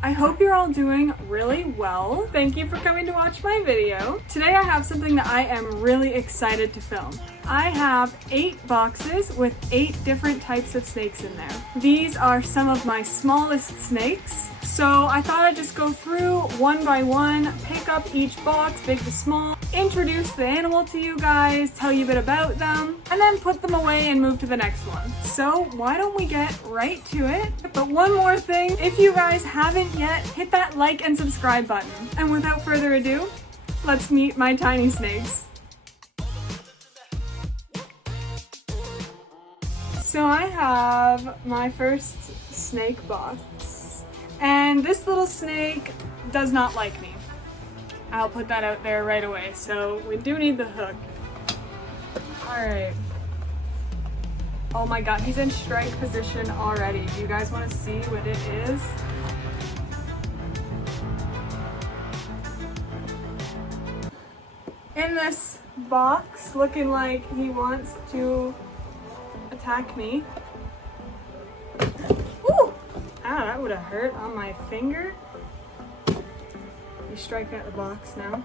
I hope you're all doing really well. Thank you for coming to watch my video. Today I have something that I am really excited to film. I have 8 boxes with 8 different types of snakes in there. These are some of my smallest snakes, so I thought I'd just go through one by one, pick up each box, big to small, introduce the animal to you guys, tell you a bit about them, and then put them away and move to the next one. So why don't we get right to it? But one more thing, if you guys haven't yet, hit that like and subscribe button. And without further ado, let's meet my tiny snakes. So I have my first snake box, and this little snake does not like me. I'll put that out there right away. So we do need the hook. All right. Oh my God, he's in strike position already. Do you guys want to see what it is? In this box, looking like he wants to attack me. Ooh! Ah, that would have hurt on my finger. You strike out the box now.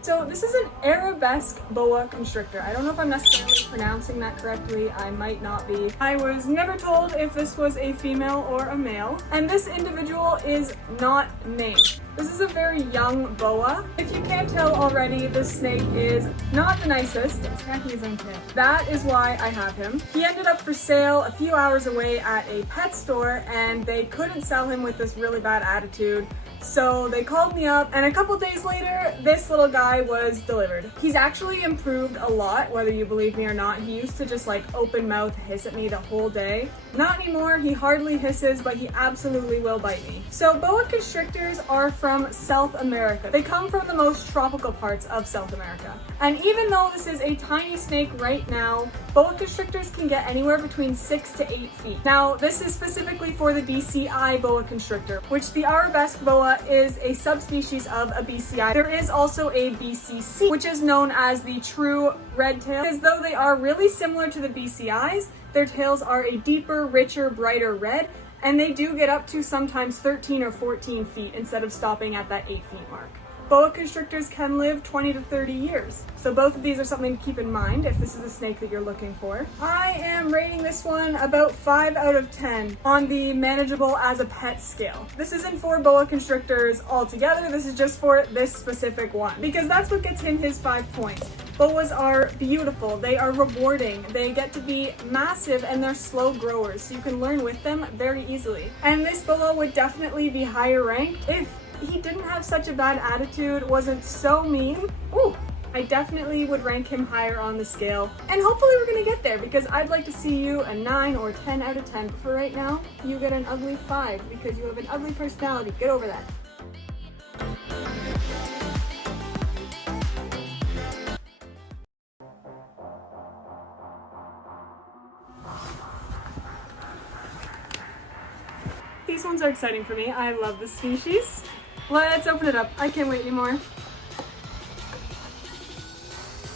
So this is an Arabesque Boa Constrictor. I don't know if I'm necessarily pronouncing that correctly. I might not be. I was never told if this was a female or a male. And this individual is not named. This is a very young boa. If you can't tell already, this snake is not the nicest. It's cracking his own tail. That is why I have him. He ended up for sale a few hours away at a pet store, and they couldn't sell him with this really bad attitude. So they called me up, and a couple days later, this little guy was delivered. He's actually improved a lot, whether you believe me or not. He used to just like open mouth hiss at me the whole day. Not anymore, he hardly hisses, but he absolutely will bite me. So boa constrictors are from South America. They come from the most tropical parts of South America. And even though this is a tiny snake right now, boa constrictors can get anywhere between 6 to 8 feet. Now, this is specifically for the BCI boa constrictor, which the Arabesque boa is a subspecies of a BCI. There is also a BCC, which is known as the true red tail. As though they are really similar to the BCIs, their tails are a deeper, richer, brighter red, and they do get up to sometimes 13 or 14 feet instead of stopping at that 8 feet mark. Boa constrictors can live 20 to 30 years. So both of these are something to keep in mind if this is a snake that you're looking for. I am rating this one about 5 out of 10 on the manageable as a pet scale. This isn't for boa constrictors altogether, this is just for this specific one, because that's what gets him his 5 points. Boas are beautiful, they are rewarding, they get to be massive, and they're slow growers, so you can learn with them very easily. And this boa would definitely be higher ranked if he didn't have such a bad attitude, wasn't so mean. Ooh, I definitely would rank him higher on the scale. And hopefully we're gonna get there, because I'd like to see you a 9 or 10 out of 10. But for right now, you get an ugly 5 because you have an ugly personality. Get over that. These ones are exciting for me. I love this species. Let's open it up. I can't wait anymore.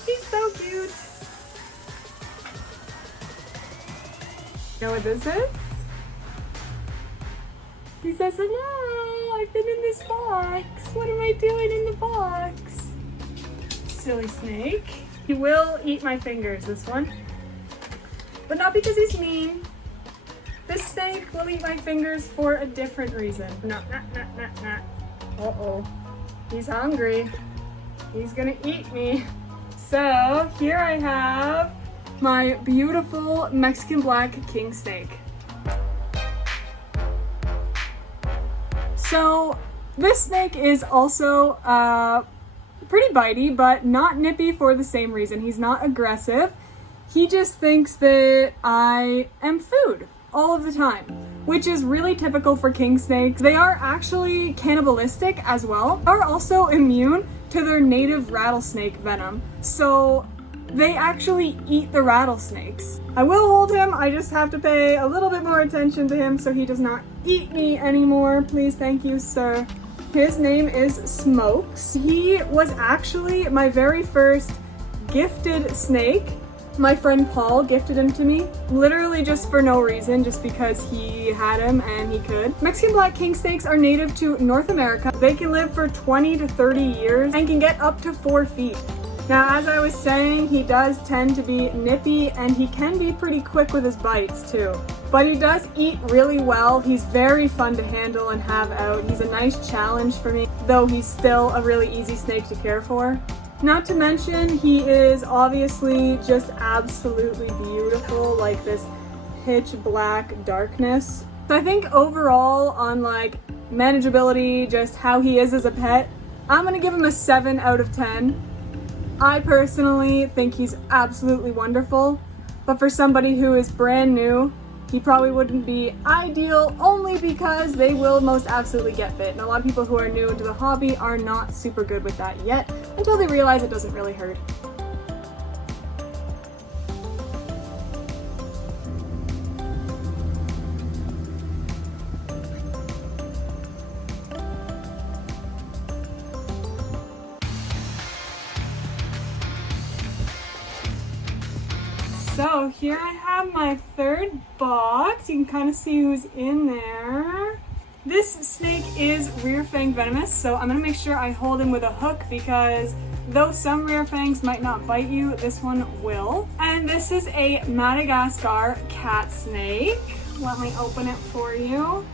He's so cute. You know what this is? He says, hello, I've been in this box. What am I doing in the box? Silly snake. He will eat my fingers, this one. But not because he's mean. This snake will eat my fingers for a different reason. No. Uh-oh. He's hungry. He's gonna eat me. So here I have my beautiful Mexican black king snake. So this snake is also pretty bitey, but not nippy for the same reason. He's not aggressive. He just thinks that I am food all of the time, which is really typical for king snakes. They are actually cannibalistic as well. They are also immune to their native rattlesnake venom, so they actually eat the rattlesnakes. I will hold him, I just have to pay a little bit more attention to him so he does not eat me anymore. Please, thank you, sir. His name is Smokes. He was actually my very first gifted snake My friend Paul gifted him to me, literally just for no reason, just because he had him and he could. Mexican black king snakes are native to North America. They can live for 20 to 30 years and can get up to 4 feet. Now, as I was saying, he does tend to be nippy and he can be pretty quick with his bites too. But he does eat really well. He's very fun to handle and have out. He's a nice challenge for me, though he's still a really easy snake to care for. Not to mention, he is obviously just absolutely beautiful, like this pitch black darkness. So I think overall on like manageability, just how he is as a pet, I'm gonna give him a 7 out of 10. I personally think he's absolutely wonderful, but for somebody who is brand new, he probably wouldn't be ideal only because they will most absolutely get bit. And a lot of people who are new into the hobby are not super good with that yet until they realize it doesn't really hurt. So here I have my third box. You can kind of see who's in there. This snake is rear fang venomous, so I'm gonna make sure I hold him with a hook because though some rear fangs might not bite you, this one will. And this is a Madagascar cat snake. Let me open it for you.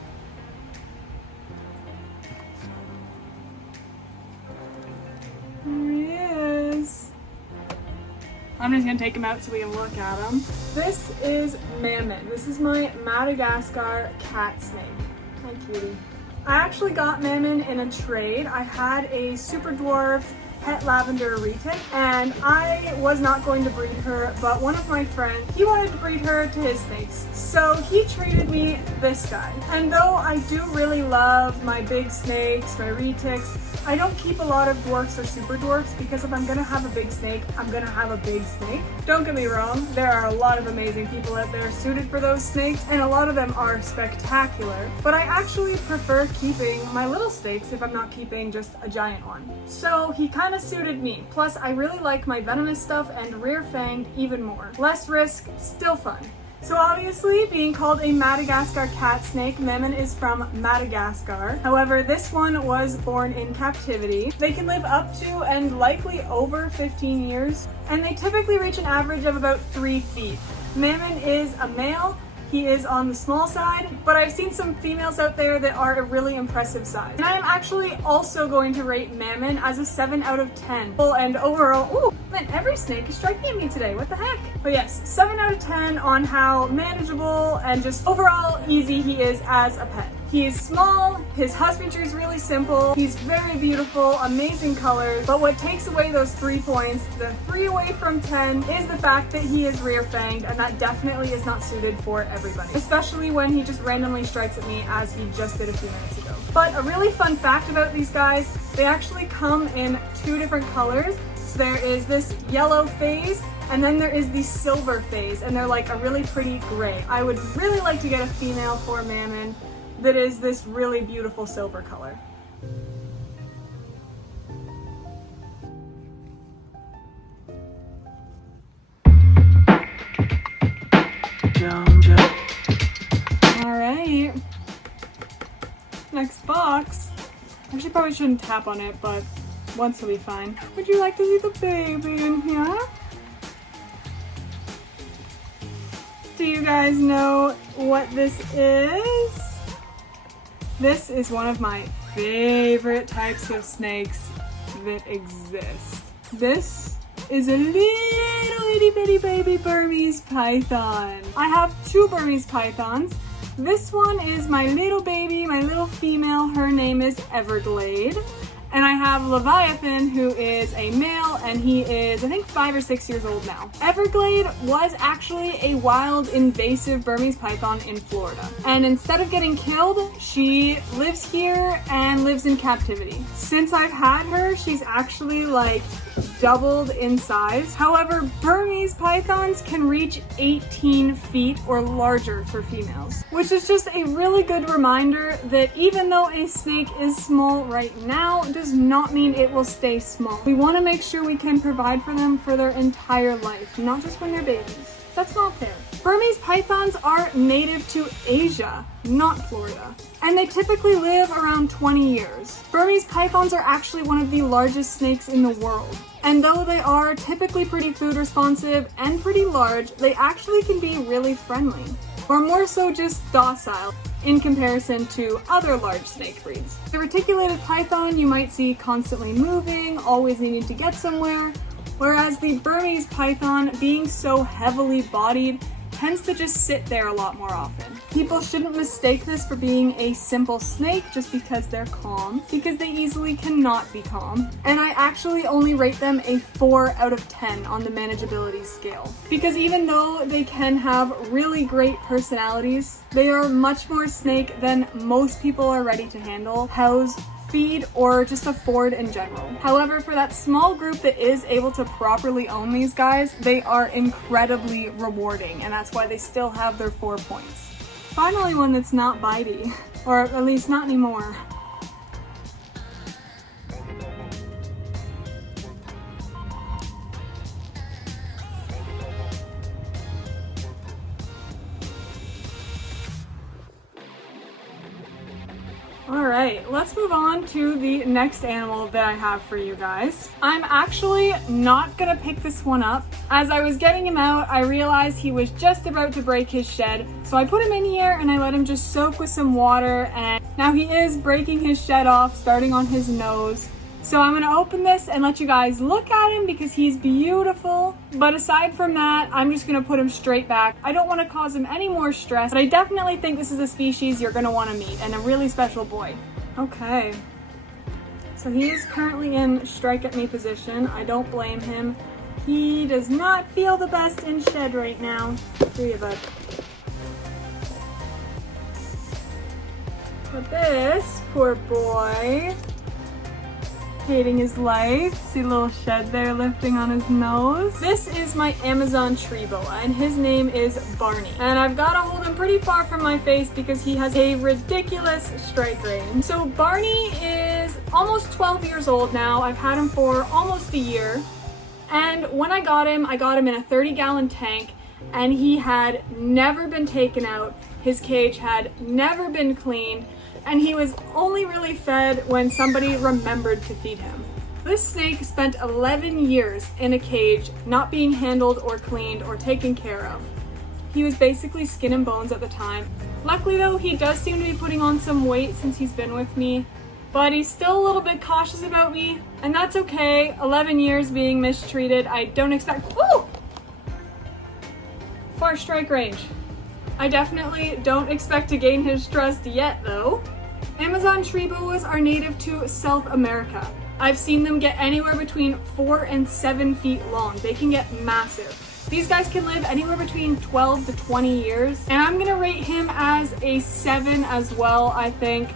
There he is. I'm just gonna take him out so we can look at him. This is Mammon. This is my Madagascar cat snake. Hi, cutie. I actually got Mammon in a trade. I had a super dwarf pet lavender retic and I was not going to breed her, but one of my friends, he wanted to breed her to his snakes. So he traded me this guy. And though I do really love my big snakes, my retics, I don't keep a lot of dwarfs or super dwarfs because if I'm gonna have a big snake, I'm gonna have a big snake. Don't get me wrong, there are a lot of amazing people out there suited for those snakes and a lot of them are spectacular, but I actually prefer keeping my little snakes if I'm not keeping just a giant one. So he kind of suited me. Plus I really like my venomous stuff and rear fanged even more. Less risk, still fun. So obviously, being called a Madagascar cat snake, Mammon is from Madagascar. However, this one was born in captivity. They can live up to and likely over 15 years, and they typically reach an average of about 3 feet. Mammon is a male. He is on the small side, but I've seen some females out there that are a really impressive size. And I am actually also going to rate Mammon as a 7 out of 10. And overall, ooh, man, every snake is striking at me today, what the heck? But yes, 7 out of 10 on how manageable and just overall easy he is as a pet. He is small, his husbandry is really simple, he's very beautiful, amazing colors, but what takes away those 3 points, the 3 away from 10, is the fact that he is rear fanged, and that definitely is not suited for everybody, especially when he just randomly strikes at me as he just did a few minutes ago. But a really fun fact about these guys, they actually come in 2 different colors. So there is this yellow phase, and then there is the silver phase, and they're like a really pretty gray. I would really like to get a female for Mammon that is this really beautiful silver color. Alright, next box. Actually probably shouldn't tap on it, but once will be fine. Would you like to see the baby in here? Do you guys know what this is? This is one of my favorite types of snakes that exist. This is a little itty bitty baby Burmese Python. I have 2 Burmese Pythons. This one is my little baby, my little female. Her name is Everglade. And I have Leviathan, who is a male, and he is, I think, 5 or 6 years old now. Everglade was actually a wild invasive Burmese python in Florida. And instead of getting killed, she lives here and lives in captivity. Since I've had her, she's actually like doubled in size. However, Burmese pythons can reach 18 feet or larger for females, which is just a really good reminder that even though a snake is small right now, does not mean it will stay small. We want to make sure we can provide for them for their entire life, not just when they're babies. That's not fair. Burmese pythons are native to Asia, not Florida, and they typically live around 20 years. Burmese pythons are actually one of the largest snakes in the world, and though they are typically pretty food responsive and pretty large, they actually can be really friendly, or more so just docile in comparison to other large snake breeds. The reticulated python you might see constantly moving, always needing to get somewhere, whereas the Burmese python, being so heavily bodied, tends to just sit there a lot more often. People shouldn't mistake this for being a simple snake just because they're calm, because they easily cannot be calm. And I actually only rate them a 4 out of 10 on the manageability scale. Because even though they can have really great personalities, they are much more snake than most people are ready to handle, house, feed, or just afford in general. However, for that small group that is able to properly own these guys, they are incredibly rewarding, and that's why they still have their 4 points. Finally, one that's not bitey, or at least not anymore. Alright, let's move on to the next animal that I have for you guys. I'm actually not gonna pick this one up. As I was getting him out, I realized he was just about to break his shed, so I put him in here and I let him just soak with some water, and now he is breaking his shed off, starting on his nose. So I'm gonna open this and let you guys look at him because he's beautiful. But aside from that, I'm just gonna put him straight back. I don't wanna cause him any more stress, but I definitely think this is a species you're gonna wanna meet, and a really special boy. Okay. So he is currently in strike at me position. I don't blame him. He does not feel the best in shed right now. Here you, bud. But this poor boy, hating his life. See a little shed there lifting on his nose. This is my Amazon Tree Boa, and his name is Barney. And I've got to hold him pretty far from my face because he has a ridiculous strike range. So Barney is almost 12 years old now. I've had him for almost a year. And when I got him in a 30-gallon tank, and he had never been taken out. His cage had never been cleaned, and he was only really fed when somebody remembered to feed him. This snake spent 11 years in a cage, not being handled or cleaned or taken care of. He was basically skin and bones at the time. Luckily though, he does seem to be putting on some weight since he's been with me, but he's still a little bit cautious about me, and that's okay. 11 years being mistreated, I don't expect— Ooh! Far strike range. I definitely don't expect to gain his trust yet though. Amazon Tree Boas are native to South America. I've seen them get anywhere between 4 and 7 feet long. They can get massive. These guys can live anywhere between 12 to 20 years, and I'm gonna rate him as a 7 as well, I think.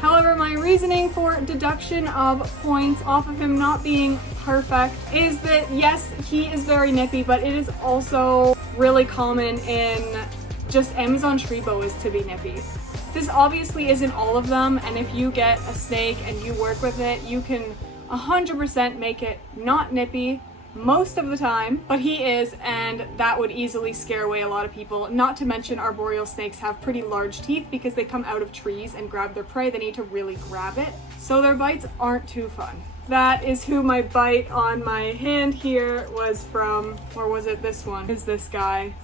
However, my reasoning for deduction of points off of him not being perfect is that yes, he is very nippy, but it is also really common in just Amazon Tree Boas to be nippy. This obviously isn't all of them, and if you get a snake and you work with it, you can 100% make it not nippy most of the time, but he is, and that would easily scare away a lot of people. Not to mention arboreal snakes have pretty large teeth because they come out of trees and grab their prey. They need to really grab it, so their bites aren't too fun. That is who my bite on my hand here was from, or was it this one? Is this guy.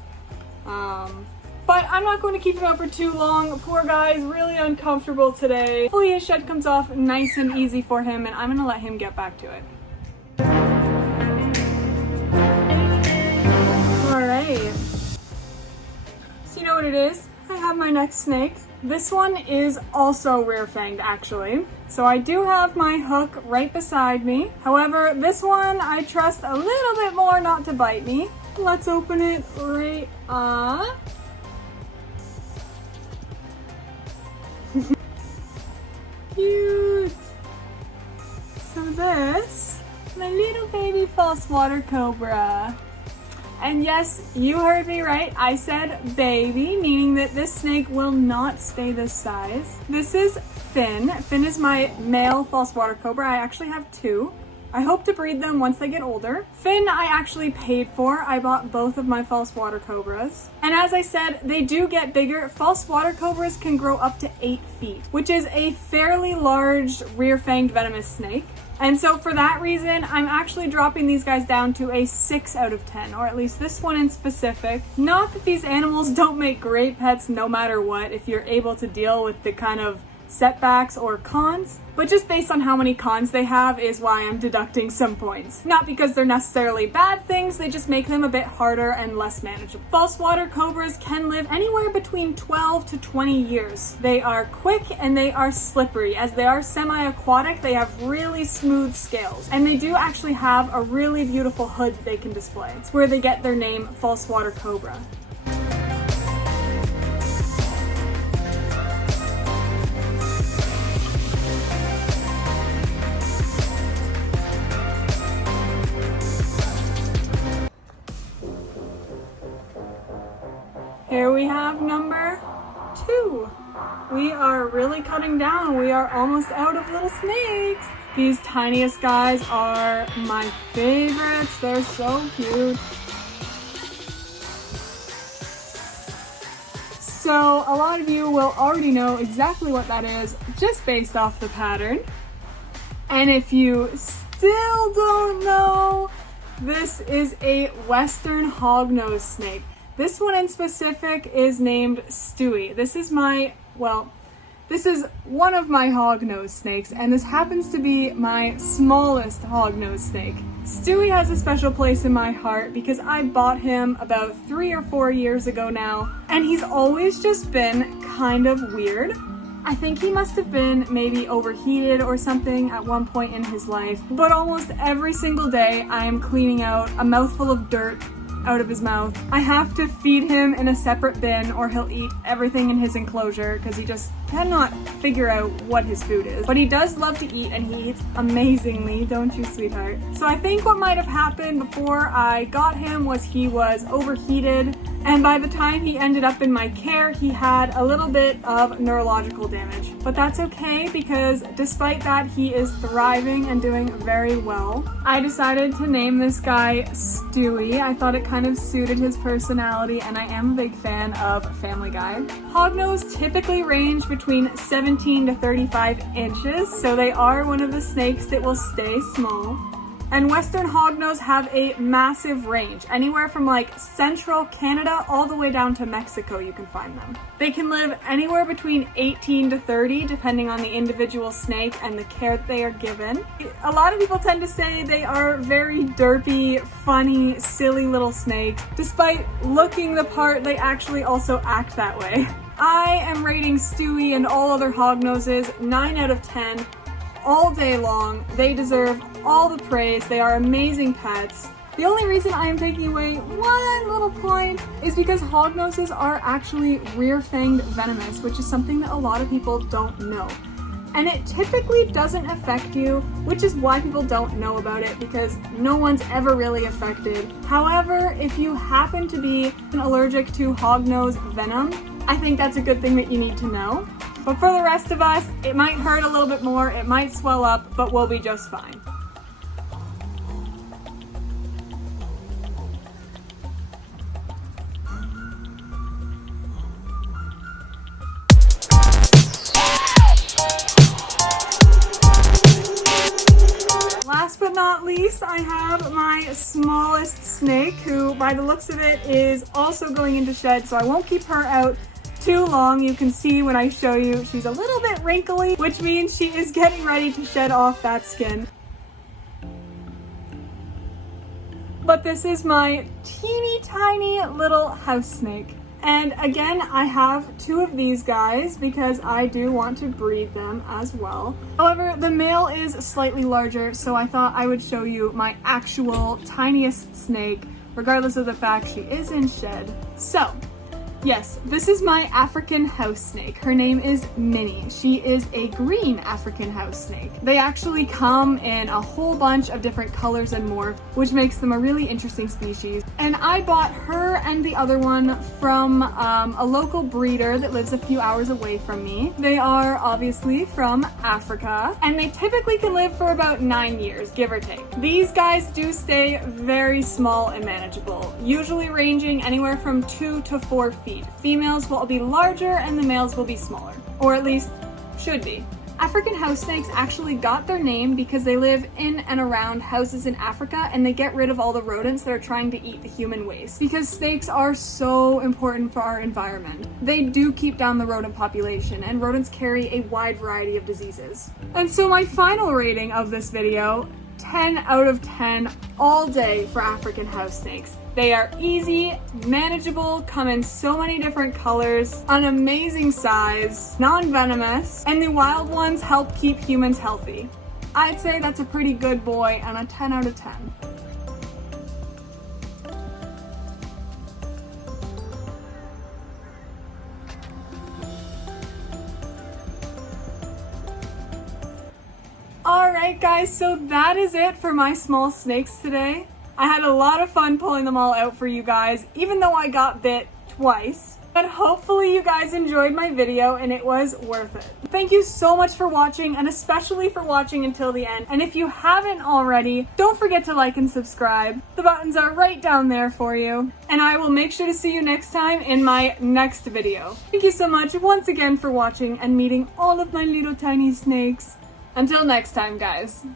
But I'm not going to keep him out for too long. Poor guy is really uncomfortable today. Hopefully his shed comes off nice and easy for him, and I'm gonna let him get back to it. Alright. So you know what it is? I have my next snake. This one is also rare-fanged actually. So I do have my hook right beside me. However, this one I trust a little bit more not to bite me. Let's open it right up. Cute. So this My little baby false water cobra. And yes, you heard me right. I said baby, meaning that this snake will not stay this size. This is Finn. Finn is my male false water cobra. I actually have two. I hope to breed them once they get older. Finn I actually paid for. I bought both of my false water cobras. And as I said, they do get bigger. False water cobras can grow up to 8 feet, which is a fairly large rear-fanged venomous snake. And so for that reason, I'm actually dropping these guys down to a 6 out of 10, or at least this one in specific. Not that these animals don't make great pets no matter what, if you're able to deal with the kind of setbacks or cons, but just based on how many cons they have is why I'm deducting some points. Not because they're necessarily bad things, they just make them a bit harder and less manageable. False water cobras can live anywhere between 12 to 20 years. They are quick and they are slippery. As they are semi-aquatic, they have really smooth scales. And they do actually have a really beautiful hood that they can display. It's where they get their name, false water cobra. Here we have number 2. We are really cutting down. We are almost out of little snakes. These tiniest guys are my favorites. They're so cute. So a lot of you will already know exactly what that is just based off the pattern. And if you still don't know, this is a Western hognose snake. This one in specific is named Stewie. This is one of my hognose snakes, and this happens to be my smallest hognose snake. Stewie has a special place in my heart because I bought him about 3 or 4 years ago now, and he's always just been kind of weird. I think he must have been maybe overheated or something at one point in his life, but almost every single day I am cleaning out a mouthful of dirt out of his mouth. I have to feed him in a separate bin or he'll eat everything in his enclosure because he just cannot figure out what his food is. But he does love to eat and he eats amazingly, don't you, sweetheart? So I think what might have happened before I got him was he was overheated, and by the time he ended up in my care, he had a little bit of neurological damage. But that's okay because despite that, he is thriving and doing very well. I decided to name this guy Stewie. I thought it kind of suited his personality, and I am a big fan of Family Guy. Hognose typically range between 17 to 35 inches, so they are one of the snakes that will stay small. And Western hognose have a massive range. Anywhere from like central Canada all the way down to Mexico you can find them. They can live anywhere between 18 to 30 depending on the individual snake and the care that they are given. A lot of people tend to say they are very derpy, funny, silly little snakes. Despite looking the part, they actually also act that way. I am rating Stewie and all other hognoses 9 out of 10. All day long. They deserve all the praise. They are amazing pets. The only reason I am taking away one little point is because hognoses are actually rear-fanged venomous, which is something that a lot of people don't know. And it typically doesn't affect you, which is why people don't know about it, because no one's ever really affected. However, if you happen to be allergic to hognose venom, I think that's a good thing that you need to know. But for the rest of us, it might hurt a little bit more, it might swell up, but we'll be just fine. Last but not least, I have my smallest snake, who by the looks of it is also going into shed, so I won't keep her out too long. You can see when I show you, she's a little bit wrinkly, which means she is getting ready to shed off that skin. But this is my teeny tiny little house snake. And again, I have 2 of these guys because I do want to breed them as well. However, the male is slightly larger, so I thought I would show you my actual tiniest snake, regardless of the fact she is in shed. So, Yes, this is my African house snake. Her name is Minnie. She is a green African house snake. They actually come in a whole bunch of different colors and more, which makes them a really interesting species. And I bought her and the other one from a local breeder that lives a few hours away from me. They are obviously from Africa, and they typically can live for about 9 years, give or take. These guys do stay very small and manageable, usually ranging anywhere from 2 to 4 feet. Females will be larger and the males will be smaller, or at least should be. African house snakes actually got their name because they live in and around houses in Africa, and they get rid of all the rodents that are trying to eat the human waste. Because snakes are so important for our environment. They do keep down the rodent population, and rodents carry a wide variety of diseases. And so my final rating of this video, 10 out of 10 all day for African house snakes. They are easy, manageable, come in so many different colors, an amazing size, non-venomous, and the wild ones help keep humans healthy. I'd say that's a pretty good boy and a 10 out of 10. Alright guys, so that is it for my small snakes today. I had a lot of fun pulling them all out for you guys, even though I got bit twice. But hopefully you guys enjoyed my video and it was worth it. Thank you so much for watching, and especially for watching until the end. And if you haven't already, don't forget to like and subscribe. The buttons are right down there for you. And I will make sure to see you next time in my next video. Thank you so much once again for watching and meeting all of my little tiny snakes. Until next time, guys.